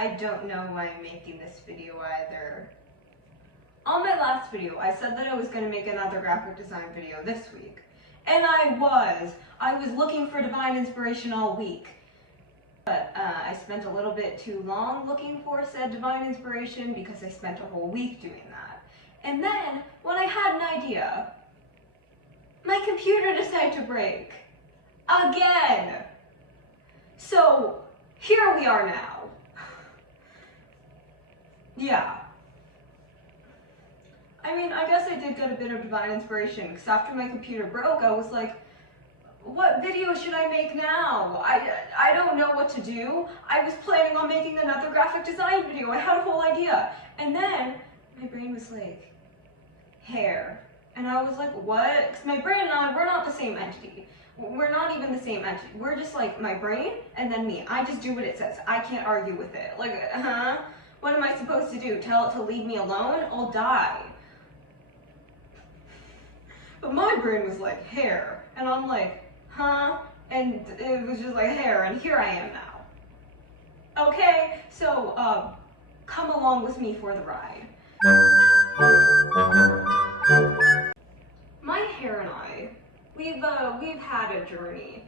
I don't know why I'm making this video either. On my last video, I said that I was going to make another graphic design video this week. And I was looking for divine inspiration all week. But I spent a little bit too long looking for said divine inspiration because I spent a whole week doing that. And then, when I had an idea, my computer decided to break. Again! So, here we are now. Yeah. I mean, I guess I did get a bit of divine inspiration, because after my computer broke, I was like, what video should I make now? I don't know what to do. I was planning on making another graphic design video. I had a whole idea. And then, my brain was like, hair. And I was like, what? Because my brain and I, we're not the same entity. We're not even the same entity. We're just like my brain and then me. I just do what it says. I can't argue with it. Like, what am I supposed to do? Tell it to leave me alone? I'll die. But my brain was like, hair. And I'm like, huh? And it was just like hair, and here I am now. Okay, so, come along with me for the ride. My hair and I, we've had a journey.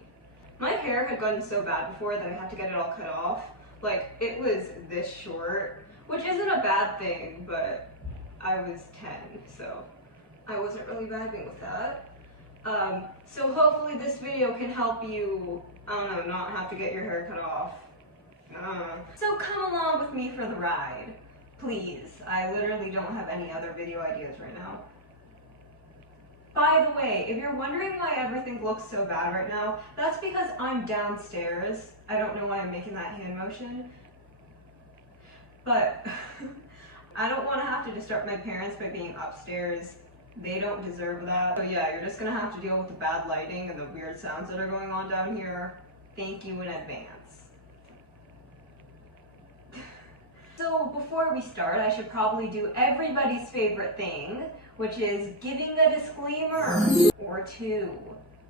My hair had gotten so bad before that I had to get it all cut off. Like, it was this short, which isn't a bad thing, but I was 10, so I wasn't really vibing with that. So hopefully this video can help you, I don't know, not have to get your hair cut off. So come along with me for the ride. Please. I literally don't have any other video ideas right now. By the way, if you're wondering why everything looks so bad right now, that's because I'm downstairs. I don't know why I'm making that hand motion. But I don't want to have to disturb my parents by being upstairs. They don't deserve that. So yeah, you're just gonna have to deal with the bad lighting and the weird sounds that are going on down here. Thank you in advance. So before we start, I should probably do everybody's favorite thing, which is giving a disclaimer or two.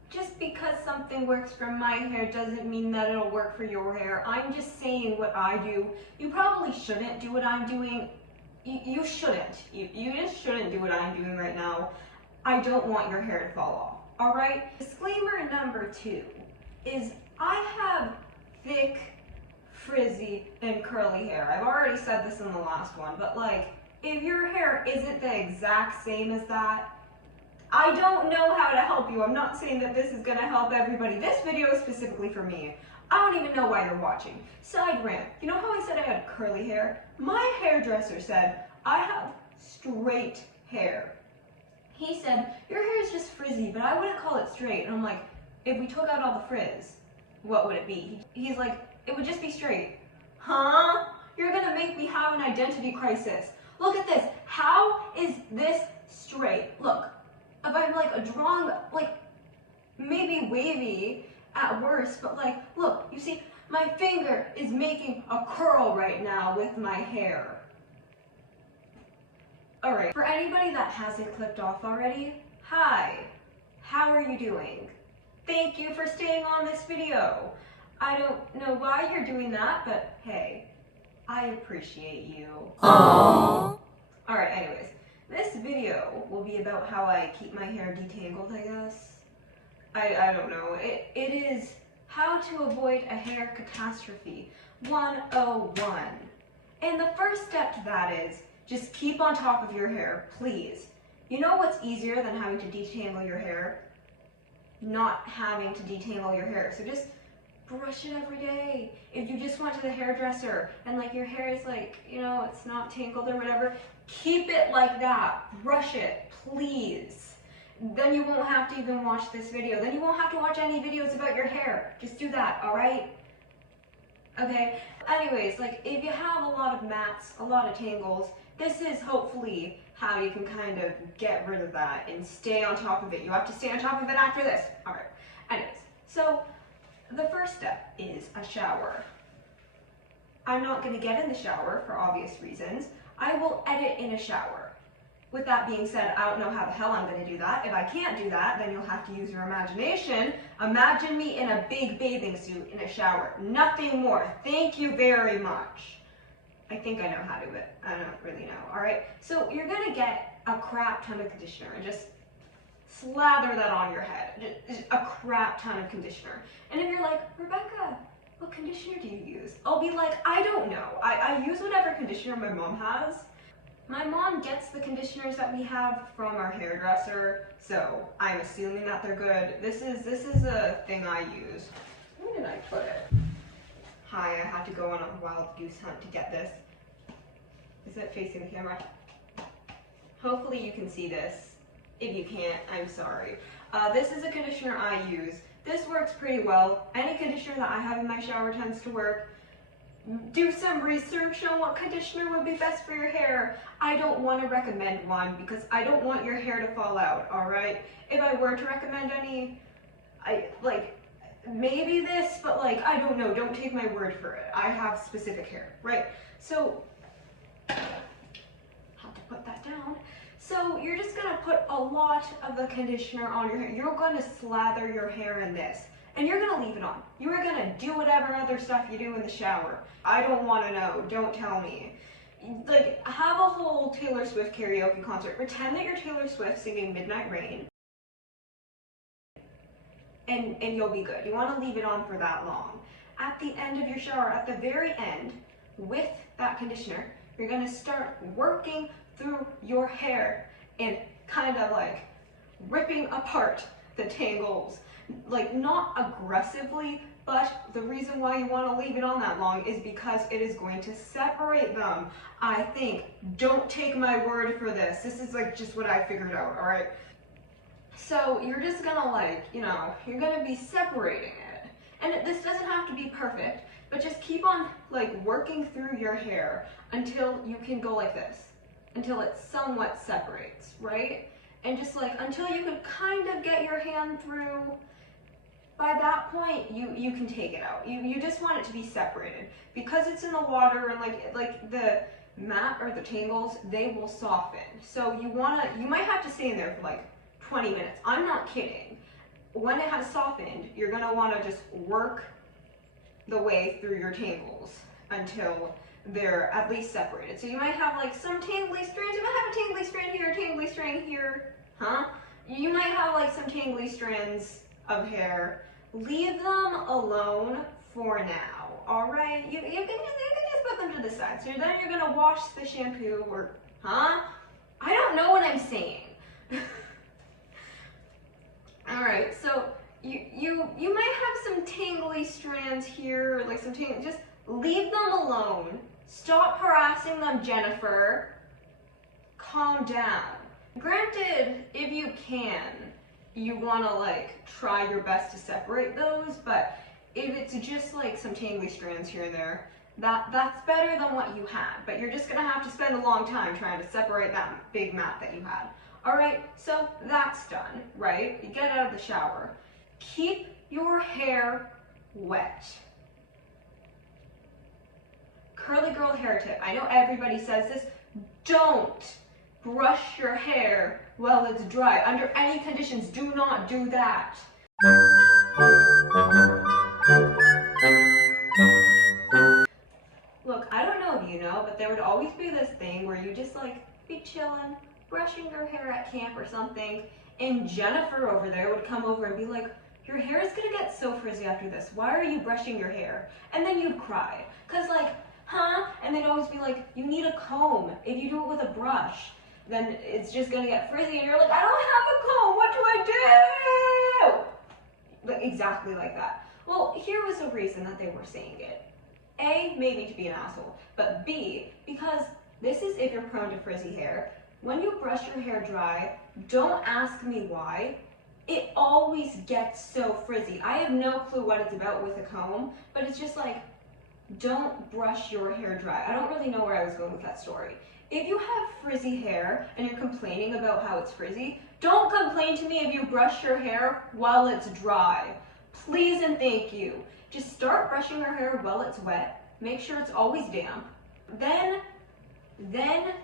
Just because something works for my hair doesn't mean that it'll work for your hair. I'm just saying what I do. You probably shouldn't do what I'm doing. You shouldn't. You just shouldn't do what I'm doing right now. I don't want your hair to fall off, alright? Disclaimer number 2 is I have thick, frizzy, and curly hair. I've already said this in the last one, but like, if your hair isn't the exact same as that, I don't know how to help you. I'm not saying that this is gonna help everybody. This video is specifically for me. I don't even know why you're watching. Side rant. You know how I said I had curly hair? My hairdresser said I have straight hair. He said, your hair is just frizzy, but I wouldn't call it straight. And I'm like, if we took out all the frizz, what would it be? He's like, it would just be straight. Huh? You're gonna make me have an identity crisis. Look at this. How is this straight? Look, if I'm like a drawing, like maybe wavy at worst, but like, look, you see, my finger is making a curl right now with my hair. Alright, for anybody that hasn't clicked off already, hi, how are you doing? Thank you for staying on this video. I don't know why you're doing that, but hey, I appreciate you. Aww. Alright, anyways, this video will be about how I keep my hair detangled, I guess. I don't know. It is how to avoid a hair catastrophe 101. And the first step to that is just keep on top of your hair, please. You know what's easier than having to detangle your hair? Not having to detangle your hair. So just brush it every day. If you just went to the hairdresser and like your hair is like, you know, it's not tangled or whatever, keep it like that. Brush it, please. Then you won't have to even watch this video. Then you won't have to watch any videos about your hair. Just do that, alright? Okay? Anyways, like, if you have a lot of mats, a lot of tangles, this is hopefully how you can kind of get rid of that and stay on top of it. You have to stay on top of it after this. Alright. Anyways, so the first step is a shower. I'm not going to get in the shower for obvious reasons. I will edit in a shower. With that being said, I don't know how the hell I'm going to do that. If I can't do that, then you'll have to use your imagination. Imagine me in a big bathing suit in a shower. Nothing more. Thank you very much. I think I know how to do it. I don't really know. All right. So you're gonna get a crap ton of conditioner and just slather that on your head. Just a crap ton of conditioner. And if you're like, Rebecca, what conditioner do you use? I'll be like, I don't know. I use whatever conditioner my mom has. My mom gets the conditioners that we have from our hairdresser, so I'm assuming that they're good. This is a thing I use. Where did I put it? Hi, I had to go on a wild goose hunt to get this. Is it facing the camera? Hopefully you can see this. If you can't, I'm sorry. This is a conditioner I use. This works pretty well. Any conditioner that I have in my shower tends to work. Do some research on what conditioner would be best for your hair. I don't want to recommend one because I don't want your hair to fall out, alright? If I were to recommend any, maybe this, but I don't know, don't take my word for it. I have specific hair, right? So, have to put that down. So you're just gonna put a lot of the conditioner on your hair. You're gonna slather your hair in this. And you're gonna leave it on. You are gonna do whatever other stuff you do in the shower. I don't wanna know, don't tell me. Have a whole Taylor Swift karaoke concert. Pretend that you're Taylor Swift singing Midnight Rain. And you'll be good. You wanna leave it on for that long. At the end of your shower, at the very end, with that conditioner, you're gonna start working through your hair and kind of ripping apart the tangles. Not aggressively, but the reason why you want to leave it on that long is because it is going to separate them. I think. Don't take my word for this. This is just what I figured out, alright? So you're just gonna you're gonna be separating it. And this doesn't have to be perfect, but just keep on working through your hair until you can go like this. Until it somewhat separates, right? And just until you can kind of get your hand through. By that point, you can take it out. You just want it to be separated. Because it's in the water and the mat or the tangles, they will soften. So you might have to stay in there for 20 minutes. I'm not kidding. When it has softened, you're gonna wanna just work the way through your tangles until they're at least separated. So you might have some tangly strands. You might have a tangly strand here, a tangly strand here, huh? You might have some tangly strands of hair. Leave them alone for now, all right? You can just put them to the side. So then you're gonna wash the shampoo or, huh? I don't know what I'm saying. All right, so you might have some tangly strands here, some tangly, just leave them alone. Stop harassing them, Jennifer. Calm down. Granted, if you can, you want to try your best to separate those, but if it's just some tangly strands here and there, that's better than what you had, but you're just gonna have to spend a long time trying to separate that big mat that you had. All right, so that's done, right? You get out of the shower. Keep your hair wet. Curly girl hair tip. I know everybody says this. Don't brush your hair while it's dry. Under any conditions, do not do that. Look, I don't know if you know, but there would always be this thing where you just be chilling, brushing your hair at camp or something, and Jennifer over there would come over and be like, your hair is gonna get so frizzy after this. Why are you brushing your hair? And then you'd cry. Cause huh? And they'd always be like, you need a comb. If you do it with a brush, then it's just gonna get frizzy. And you're like, I don't have a comb. What do I do? Exactly like that. Well, here was the reason that they were saying it. A, maybe to be an asshole, but B, because this is if you're prone to frizzy hair. When you brush your hair dry, don't ask me why. It always gets so frizzy. I have no clue what it's about with a comb, but it's just don't brush your hair dry. I don't really know where I was going with that story. If you have frizzy hair and you're complaining about how it's frizzy, don't complain to me if you brush your hair while it's dry. Please and thank you. Just start brushing your hair while it's wet. Make sure it's always damp. Then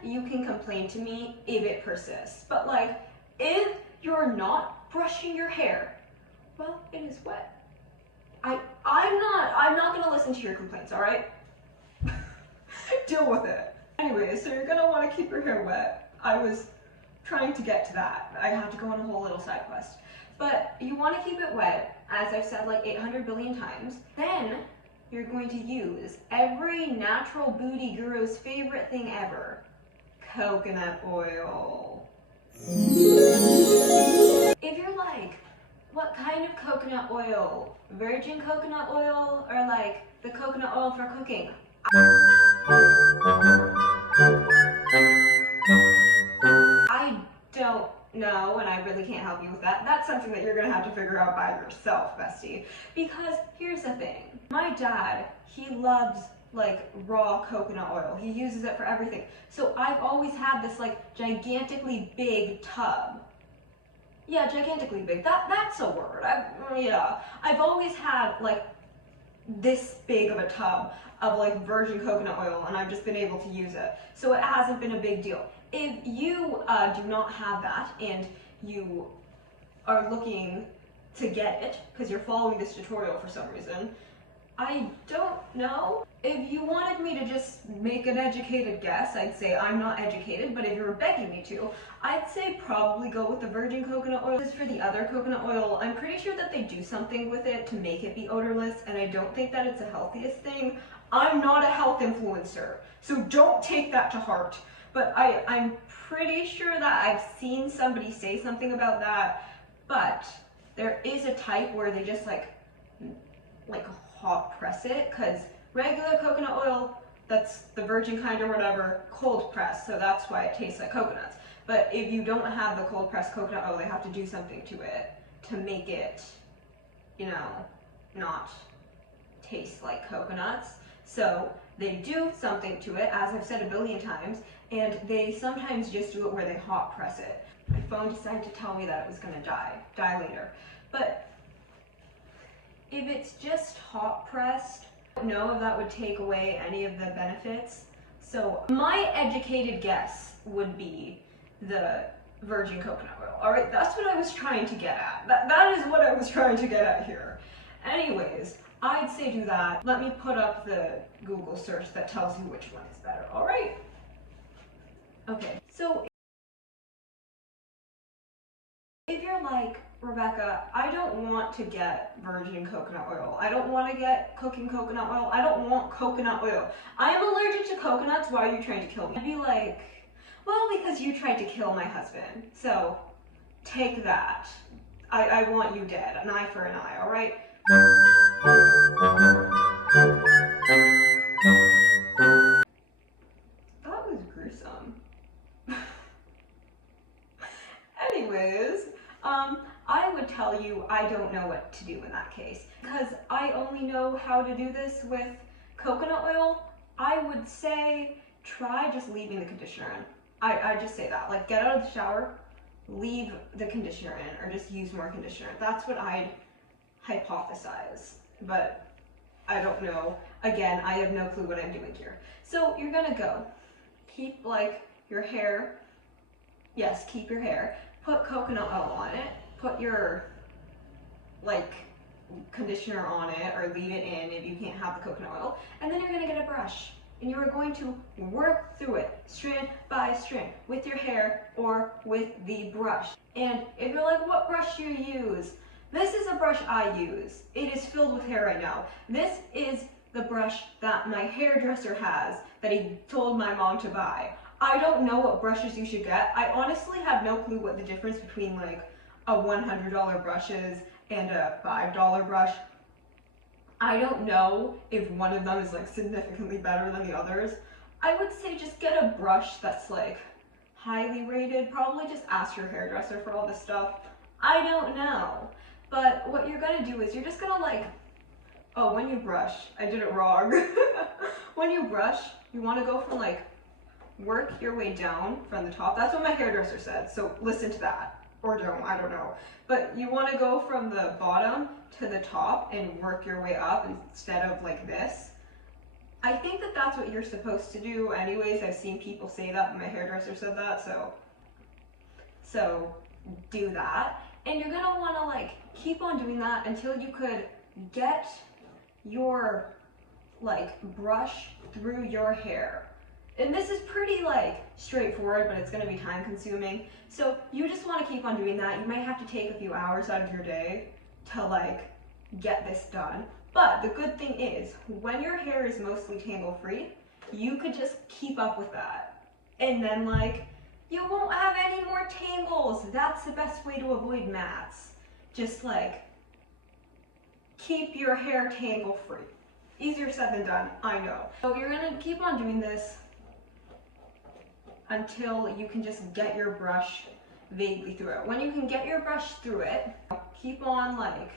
you can complain to me if it persists. But if you're not brushing your hair, well, it is wet. I'm not gonna listen to your complaints, all right? Deal with it. Anyway, so you're gonna want to keep your hair wet. I was trying to get to that. I had to go on a whole little side quest. But you want to keep it wet, as I've said like 800 billion times. Then you're going to use every natural booty guru's favorite thing ever, coconut oil. If you're like, what kind of coconut oil? Virgin coconut oil or like the coconut oil for cooking? I don't know, and I really can't help you with that. That's something that you're gonna have to figure out by yourself, bestie. Because here's the thing. My dad, he loves like raw coconut oil. He uses it for everything. So I've always had this like gigantically big tub. Yeah, gigantically big. That's a word. I've always had like this big of a tub of like virgin coconut oil, and I've just been able to use it. So it hasn't been a big deal. If you do not have that and you are looking to get it because you're following this tutorial for some reason, I don't know. If you wanted me to just make an educated guess, I'd say I'm not educated, but if you were begging me to, I'd say probably go with the virgin coconut oil. As for the other coconut oil, I'm pretty sure that they do something with it to make it be odorless, and I don't think that it's the healthiest thing. I'm not a health influencer, so don't take that to heart. But I'm pretty sure that I've seen somebody say something about that, but there is a type where they just like hot press it, because regular coconut oil, that's the virgin kind or whatever, cold press, so that's why it tastes like coconuts. But if you don't have the cold pressed coconut oil, they have to do something to it to make it, you know, not taste like coconuts. So they do something to it, as I've said a billion times, and they sometimes just do it where they hot press it. My phone decided to tell me that it was gonna die later. But if it's just hot pressed, I don't know if that would take away any of the benefits. So my educated guess would be the virgin coconut oil. All right, that's what I was trying to get at. That is what I was trying to get at here. Anyways, I'd say do that. Let me put up the Google search that tells you which one is better, all right? Okay, so if you're like, Rebecca, I don't want to get virgin coconut oil. I don't want to get cooking coconut oil. I don't want coconut oil. I am allergic to coconuts. Why are you trying to kill me? I'd be like, well, because you tried to kill my husband. So take that. I want you dead. An eye for an eye, all right? That was gruesome. Anyways, I would tell you I don't know what to do in that case, because I only know how to do this with coconut oil. I would say try just leaving the conditioner in. I just say that, like, get out of the shower, leave the conditioner in, or just use more conditioner. That's what I'd hypothesize, but I don't know. Again, I have no clue what I'm doing here. So you're gonna go, keep like your hair, yes, keep your hair, put coconut oil on it, put your like conditioner on it, or leave it in if you can't have the coconut oil, and then you're gonna get a brush and you are going to work through it strand by strand with your hair or with the brush. And if you're like, what brush do you use? This is a brush I use. It is filled with hair right now. This is the brush that my hairdresser has that he told my mom to buy. I don't know what brushes you should get. I honestly have no clue what the difference between like a $100 brush is and a $5 brush. I don't know if one of them is like significantly better than the others. I would say just get a brush that's like highly rated. Probably just ask your hairdresser for all this stuff. I don't know. But what you're gonna do is you're just gonna like, oh, when you brush, I did it wrong. When you brush, you wanna go from like, work your way down from the top. That's what my hairdresser said, so listen to that. Or don't, I don't know. But you want to go from the bottom to the top and work your way up instead of like this. I think that that's what you're supposed to do anyways. I've seen people say that, but my hairdresser said that, so do that. And you're gonna want to like keep on doing that until you could get your like brush through your hair. And this is pretty like straightforward, but it's gonna be time consuming. So you just wanna keep on doing that. You might have to take a few hours out of your day to like get this done. But the good thing is, when your hair is mostly tangle free, you could just keep up with that. And then like, you won't have any more tangles. That's the best way to avoid mats. Just like, keep your hair tangle free. Easier said than done, I know. So you're gonna keep on doing this until you can just get your brush vaguely through it. When you can get your brush through it, keep on like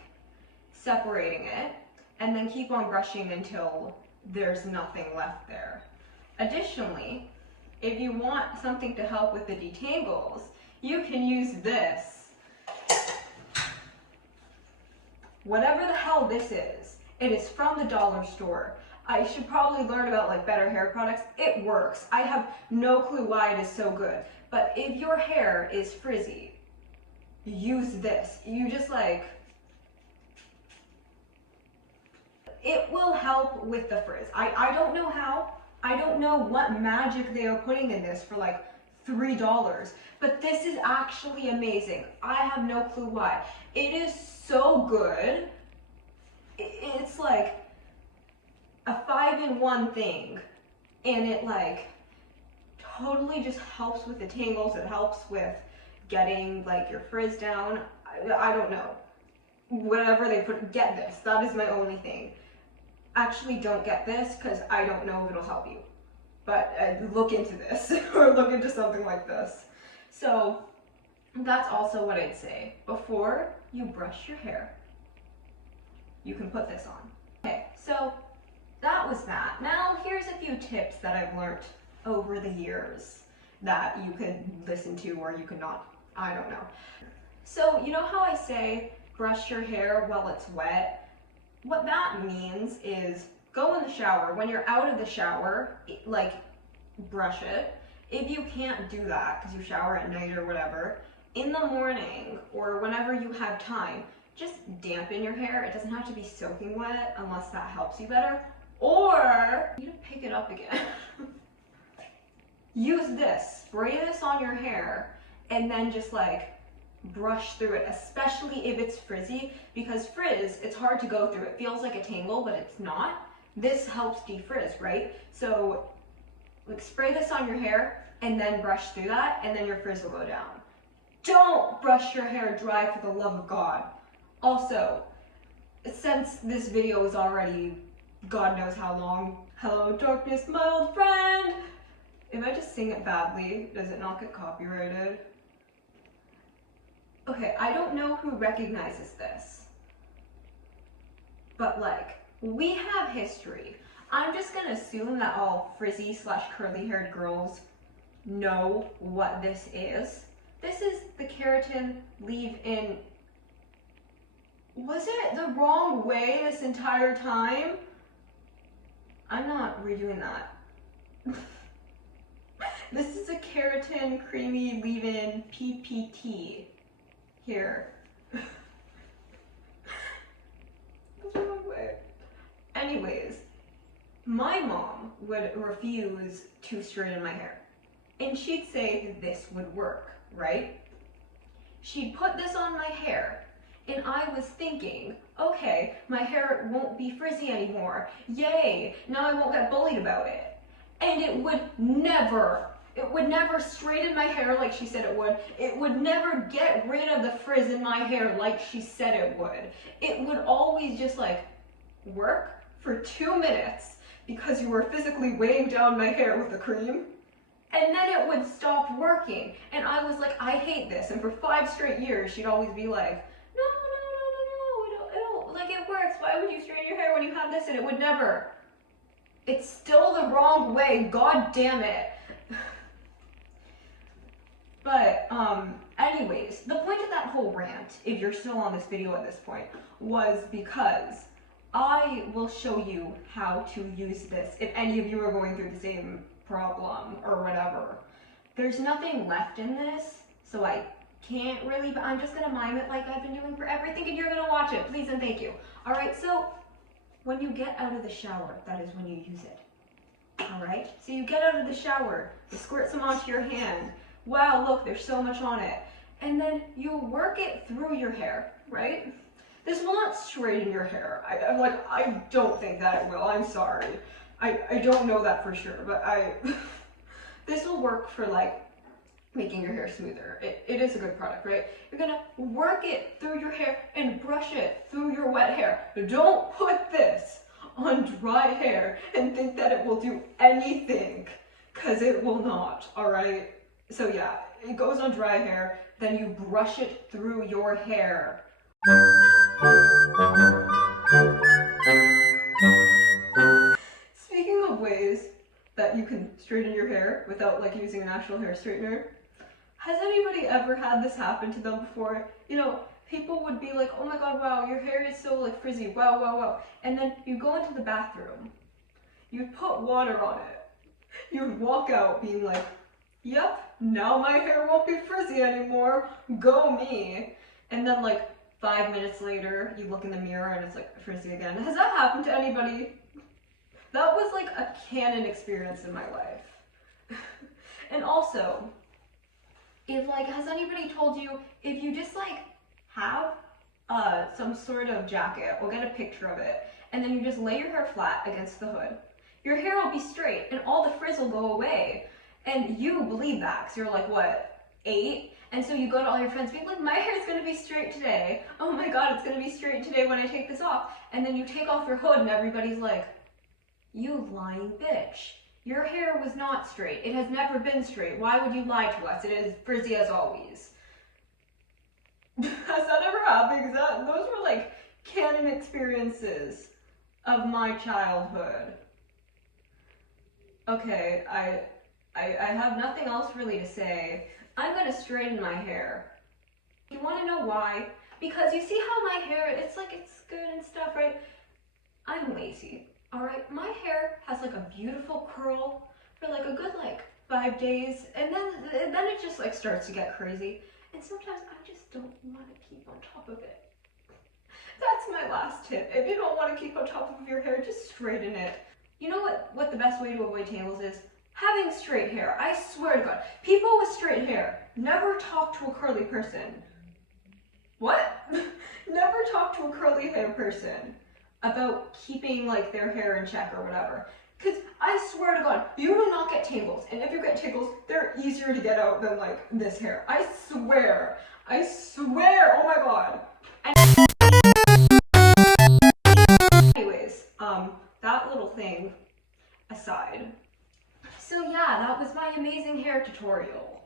separating it, and then keep on brushing until there's nothing left there. Additionally, if you want something to help with the detangles, you can use this. Whatever the hell this is, it is from the dollar store. I should probably learn about like better hair products. It works. I have no clue why it is so good. But if your hair is frizzy, use this. You just like, it will help with the frizz. I don't know how. I don't know what magic they are putting in this for like $3, but this is actually amazing. I have no clue why. It is so good. It's like a 5-in-1 thing, and it like totally just helps with the tangles. It helps with getting like your frizz down. I don't know. Whatever they put, get this. That is my only thing. Actually, don't get this because I don't know if it'll help you. But look into this or look into something like this. So that's also what I'd say. Before you brush your hair, you can put this on. Okay, so that was that. Now here's a few tips that I've learned over the years that you could listen to or you could not. I don't know. So you know how I say brush your hair while it's wet? What that means is go in the shower. When you're out of the shower, like brush it. If you can't do that because you shower at night or whatever, in the morning or whenever you have time, just dampen your hair. It doesn't have to be soaking wet unless that helps you better. Or you need to pick it up again. Use this, spray this on your hair, and then just like brush through it, especially if it's frizzy, because frizz, it's hard to go through. It feels like a tangle, but it's not. This helps defrizz, right? So like spray this on your hair and then brush through that, and then your frizz will go down. Don't brush your hair dry, for the love of God. Also, since this video is already God knows how long, hello darkness, my old friend. If I just sing it badly, does it not get copyrighted? Okay, I don't know who recognizes this, but like, we have history. I'm just gonna assume that all frizzy / curly haired girls know what this is. This is the keratin leave-in. Was it the wrong way this entire time? I'm not redoing that. This is a keratin creamy leave-in PPT. Here. That's the wrong way. Anyways, my mom would refuse to straighten my hair. And she'd say this would work, right? She'd put this on my hair, and I was thinking, okay, my hair won't be frizzy anymore. Yay, now I won't get bullied about it. And it would never straighten my hair like she said it would. It would never get rid of the frizz in my hair like she said it would. It would always just like work for 2 minutes because you were physically weighing down my hair with the cream. And then it would stop working. And I was like, I hate this. And for 5 straight years, she'd always be like, no, it don't, like it works. Why would you straighten your hair when you have this? And it would never. It's still the wrong way, god damn it. But anyways, the point of that whole rant, if you're still on this video at this point, was because I will show you how to use this if any of you are going through the same problem or whatever. There's nothing left in this, so I can't really, but I'm just gonna mime it like I've been doing for everything, and you're gonna watch it, please and thank you. Alright, so when you get out of the shower, that is when you use it. Alright? So you get out of the shower, you squirt some onto your hand. Wow, look, there's so much on it. And then you work it through your hair, right? This will not straighten your hair. I don't think that it will. I'm sorry. I don't know that for sure, but this will work for like making your hair smoother. It is a good product, right? You're gonna work it through your hair and brush it through your wet hair. Don't put this on dry hair and think that it will do anything, because it will not, alright? So yeah, it goes on dry hair, then you brush it through your hair. Speaking of ways that you can straighten your hair without like using an actual hair straightener, has anybody ever had this happen to them before? You know, people would be like, oh my god, wow, your hair is so like frizzy, wow, wow, wow. And then you go into the bathroom, you put water on it, you would walk out being like, yep, now my hair won't be frizzy anymore, go me. And then like 5 minutes later, you look in the mirror and it's like frizzy again. Has that happened to anybody? That was like a canon experience in my life. And also, if like, has anybody told you, if you just like have some sort of jacket, we'll get a picture of it, and then you just lay your hair flat against the hood, your hair will be straight and all the frizz will go away. And you believe that, because you're like, what, 8? And so you go to all your friends being like, my hair's gonna be straight today. Oh my god, it's gonna be straight today when I take this off. And then you take off your hood and everybody's like, you lying bitch. Your hair was not straight. It has never been straight. Why would you lie to us? It is frizzy as always. Has that ever happened? Those were like canon experiences of my childhood. Okay, I have nothing else really to say. I'm gonna straighten my hair. You wanna know why? Because you see how my hair, it's like, it's good and stuff, right? I'm lazy. Alright, my hair has like a beautiful curl for like a good like 5 days, and then it just like starts to get crazy, and sometimes I just don't want to keep on top of it. That's my last tip. If you don't want to keep on top of your hair, just straighten it. You know what the best way to avoid tangles is? Having straight hair. I swear to God, people with straight hair never talk to a curly person. What? Never talk to a curly hair person about keeping like their hair in check or whatever. Because I swear to God, you do not get tangles. And if you get tangles, they're easier to get out than like this hair. I swear. I swear. Oh my God. Anyways, that little thing aside. So yeah, that was my amazing hair tutorial.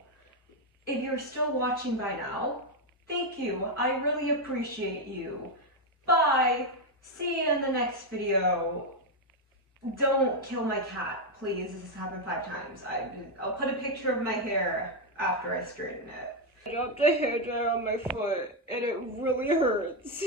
If you're still watching by now, thank you. I really appreciate you. Bye. See you in the next video. Don't kill my cat, please. This has happened 5 times. I'll put a picture of my hair after I straighten it. I dropped a hairdryer on my foot and it really hurts.